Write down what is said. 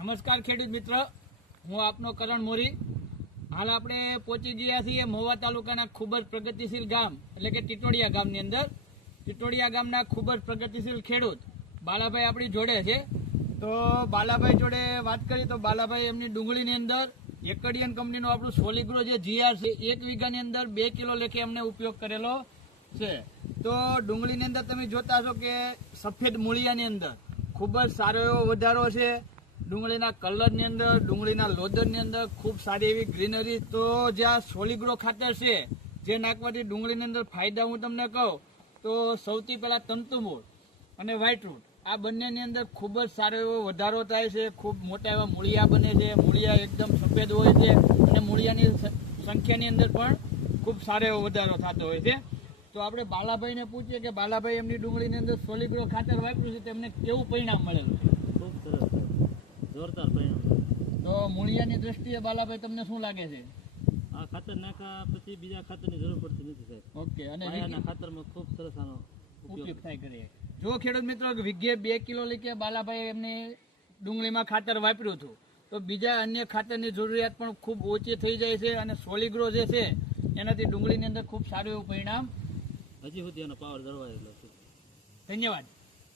નમસ્કાર ખેડૂત મિત્ર, હું આપનો કરણ મોરી. હાલ આપણે પહોંચી ગયા છીએ મહુવા તાલુકાના ખૂબ જ પ્રગતિશીલ ગામ એટલે કે ટીટોડિયા ગામની અંદર. ટીટોડિયા ગામના ખૂબ જ પ્રગતિશીલ ખેડૂત બાલાભાઈ આપણી જોડે છે. તો બાલાભાઈ જોડે વાત કરીએ તો બાલાભાઈ એમની ડુંગળીની અંદર એકડિયન કંપનીનો આપણું સોલિગ્રો જે જીઆર છે 1 વીઘાની અંદર 2 કિલો લેખે એમને ઉપયોગ કરેલો છે. તો ડુંગળીની અંદર તમે જોતા છો કે સફેદ મૂળિયાની અંદર ખૂબ જ સારો એવો વધારો છે. ડુંગળીના કલરની અંદર, ડુંગળીના લોદરની અંદર ખૂબ સારી એવી ગ્રીનરી. તો જે આ સોલિગ્રો ખાતર છે જે નાખવાથી ડુંગળીની અંદર ફાયદા હું તમને કહું તો સૌથી પહેલાં તંતુમૂળ અને વ્હાઇટ રૂટ આ બંનેની અંદર ખૂબ જ સારો એવો વધારો થાય છે. ખૂબ મોટા એવા મૂળિયા બને છે. મૂળિયા એકદમ સફેદ હોય છે અને મૂળિયાની સંખ્યાની અંદર પણ ખૂબ સારો એવો વધારો થતો હોય છે. તો આપણે બાલાભાઈને પૂછીએ કે બાલાભાઈ એમની ડુંગળીની અંદર સોલિગ્રો ખાતર વાપર્યું છે તેમને કેવું પરિણામ મળેલું છે? ખૂબ સરસ, જોરદાર પરિણામ. તો મૂળિયાની દ્રષ્ટિએ બાલાભાઈ તમને શું લાગે છે? આ ખાતર નાખ્યા પછી બીજા ખાતરની જરૂર પડતી નથી સાહેબ. ઓકે, અને પાયાના ખાતરમાં ખૂબ સરસ આનો ઉપયોગ થાય કરીએ. જો ખેડૂત મિત્રો વીઘે 2 કિલો લીધે બાલાભાઈ એમને ડુંગળીમાં ખાતર વાપર્યું હતું તો બીજા અન્ય ખાતરની જરૂરિયાત પણ ખૂબ ઓછી થઈ જાય છે અને સોલિગ્રો જે છે એનાથી ડુંગળીની અંદર ખૂબ સારું એવું પરિણામ. હજી સુધી એનો પાવર જળવાયેલો છે. ધન્યવાદ.